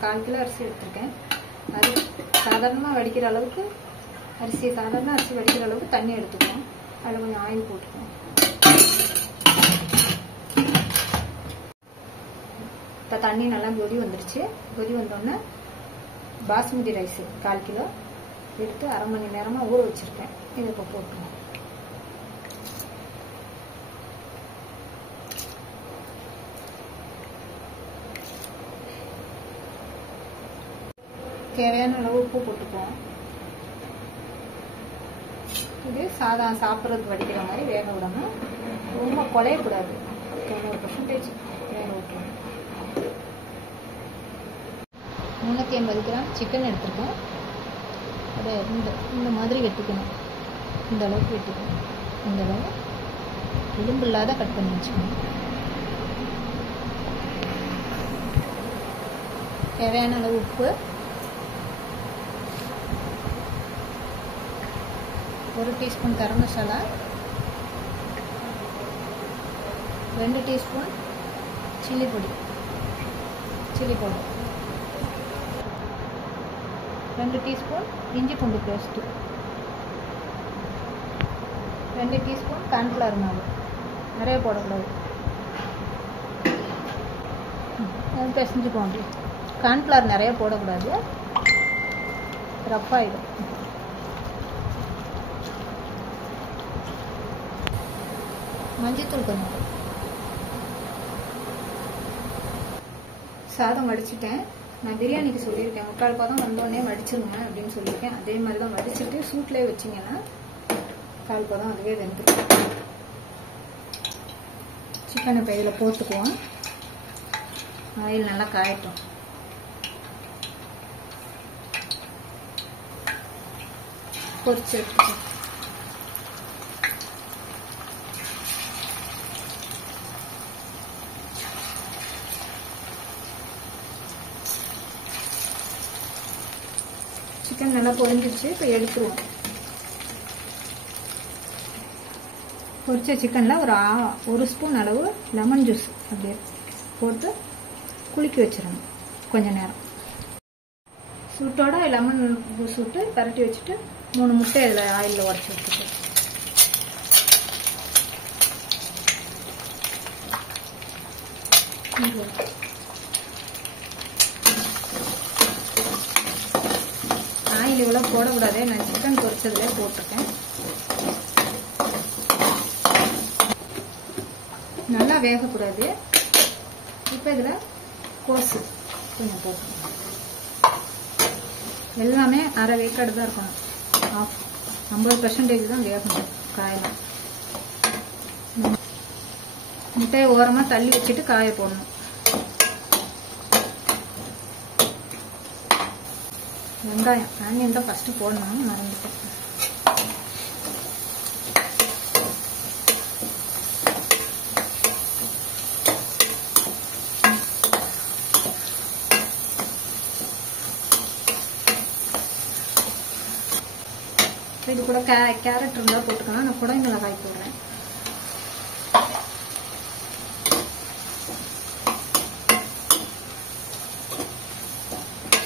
நான் 1/4 கிலோ அரிசி எடுத்திருக்கேன். அது சாதாரணமாக வடிக்கிற அளவுக்கு சாதாரண அரிசி வடிக்கிற அளவுக்கு தண்ணி எடுத்துக்குவோம். அதில் கொஞ்சம் ஆயில் போட்டுக்குவோம். இப்போ தண்ணி நல்லா கொதி வந்துருச்சு. கொதி வந்தோடனே பாஸ்மதி ரைஸ் 1/4 கிலோ எடுத்து 1/2 மணி நேரமாக ஊற வச்சுருக்கேன். இதை இப்போ போட்டுருவோம். தேவையான அளவு உப்பு போட்டுக்குவோம். இது சாப்பிட்றதுக்கு வடிக்கிற மாதிரி வேக விடணும். ரொம்ப குழையக்கூடாது. 90% வேக விட்டுருணும். 350 கிராம் சிக்கன் எடுத்துருக்கோம். அதை இந்த மாதிரி வெட்டிக்கணும். இந்த அளவுக்கு வெட்டிக்கணும். இந்த அளவு எலும்பு இல்லாத கட் பண்ணி வச்சுக்கணும். தேவையான அளவு உப்பு, 1 teaspoon garam masala, 2 teaspoon chilli powder, 2 teaspoon இஞ்சி பூண்டு பேஸ்ட்டு, 2 டீஸ்பூன் கார்ன்ஃப்ளவர் மாவு. நிறைய போடக்கூடாது. பிசைஞ்சுக்குவோம். கார்ன்ஃப்ளவர் நிறைய போடக்கூடாது, ரஃப்பாயிடும். மஞ்சத்தூள் கொஞ்சம். சாதம் வடிச்சிட்டேன். நான் பிரியாணிக்கு சொல்லியிருக்கேன் 3/4 பதம் வந்தோடனே வடிச்சிருங்க அப்படின்னு சொல்லியிருக்கேன். அதே மாதிரி தான் வடிச்சிட்டு சூட்லேயே வச்சிங்கன்னா 1/4 பதம் அதுவே வெந்துடும். சிக்கனை இப்போ இதில் போட்டுக்குவோம். ஆயில் நல்லா காயட்டும். பொரிச்சு எடுத்துக்கோம். சிக்கன் நல்லா பொரிஞ்சிருச்சு. இப்போ எடுத்துருவோம். பொரிச்ச சிக்கனில் ஒரு ஸ்பூன் அளவு லெமன் ஜூஸ் அப்படியே போட்டு குலுக்கி வச்சிடணும் கொஞ்ச நேரம். சூட்டோட லெமன் ஜூஸ் விட்டு பரட்டி வச்சுட்டு 3 முட்டை இதில் ஆயிலில் உடச்சி வச்சுட்டு ஆயில் இவ்வளோ போடக்கூடாது. நான் சிக்கன் பொரிச்சதுலேயே போட்டிருக்கேன். நல்லா வேகக்கூடாது. இப்போ இதில் கோஸு கொஞ்சம் போட்டுக்கணும். எல்லாமே அரை வேக்காடு தான் இருக்கணும். 50% தான் வேகணும் காயெல்லாம். முட்டையை ஓரமாக தள்ளி வச்சுட்டு காய போடணும். வெங்காயம் ஆனியன் தான் ஃபஸ்ட்டு போடணும், மறந்துட்டேன். இது கூட கேரட் இருந்தால் போட்டுக்கலாம். நான் குடை மிளகாய் போடுறேன்.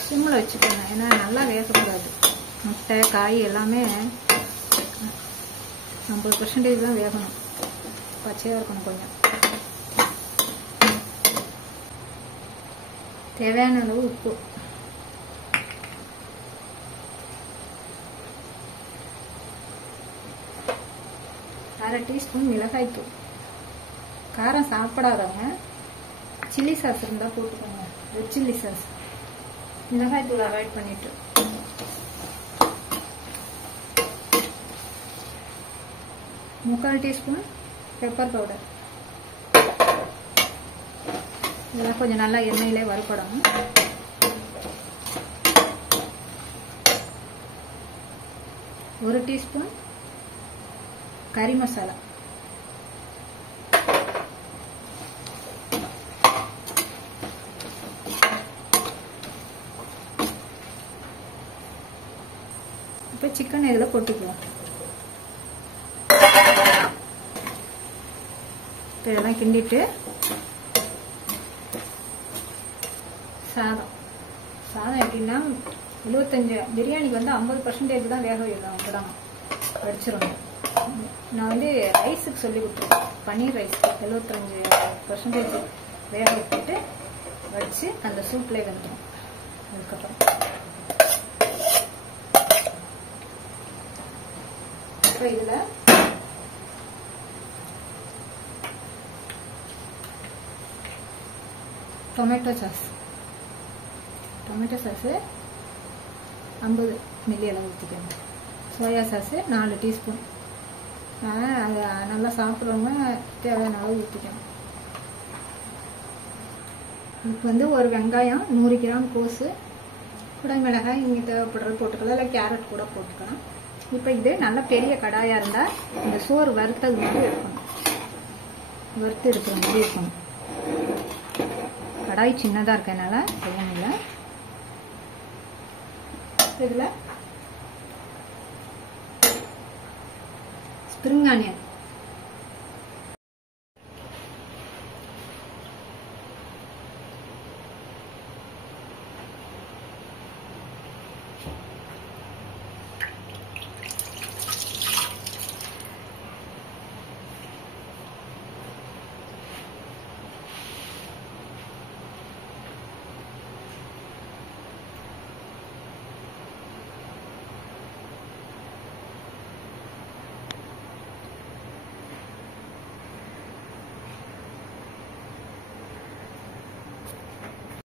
சிம்மில் வச்சுக்கோங்க. ஏன்னா நல்லா வேகக்கூடாது. முட்டை காய் எல்லாமே 50% தான் வேகணும். பச்சையாக இருக்கணும் கொஞ்சம். தேவையான அளவு உப்பு, அரை டீஸ்பூன் மிளகாய்த்தூள். காரம் சாப்பிடாதவங்க சில்லி சாஸ் இருந்தால் போட்டுக்கோங்க. Red chilli sauce. மிளகாய்த்தூள் அவாய்ட் பண்ணிட்டு 3/4 டீஸ்பூன் பெப்பர் பவுடர். இதெல்லாம் கொஞ்சம் நல்லா எண்ணெயிலே வறுபடணும். ஒரு டீஸ்பூன் கறி மசாலா, இப்போ சிக்கன் இதில் போட்டுக்குவோம். இப்போ இதெல்லாம் கிண்டிட்டு சாதம் சாதம் எப்படின்னா 75 பிரியாணிக்கு வந்து 50% தான் வேக விடணும், வடிச்சிடணும். நான் வந்து ரைஸுக்கு சொல்லி கொடுத்துருக்கேன், பன்னீர் ரைஸ்க்கு 75% வேக விட்டுட்டு வச்சு அந்த சூப்லேயே வந்துடும். அதுக்கப்புறம் இப்போ இதில் டொமேட்டோ சாஸு 50 மில்லி அளவு ஊற்றிக்கணும். Soya sauce 4 teaspoon. அது நல்லா சாப்பிட்றவங்க தேவையான அளவு ஊற்றிக்கணும். இதுக்கு வந்து ஒரு வெங்காயம், 100 கிராம் கோஸு, குடமிளகாய் இங்கே தேவைப்படுறது போட்டுக்கலாம், இல்லை கேரட் கூட போட்டுக்கலாம். இப்போ இது நல்ல பெரிய கடாயாக இருந்தால் இந்த சோறு வறுத்த ஊற்றி இருக்கணும், வறுத்து இருக்கிற மாதிரி இருக்கணும். கடாய் சின்னதாக இருக்கனால செய்ய முடியல. இதில் ஸ்ப்ரிங் ஆனியன்,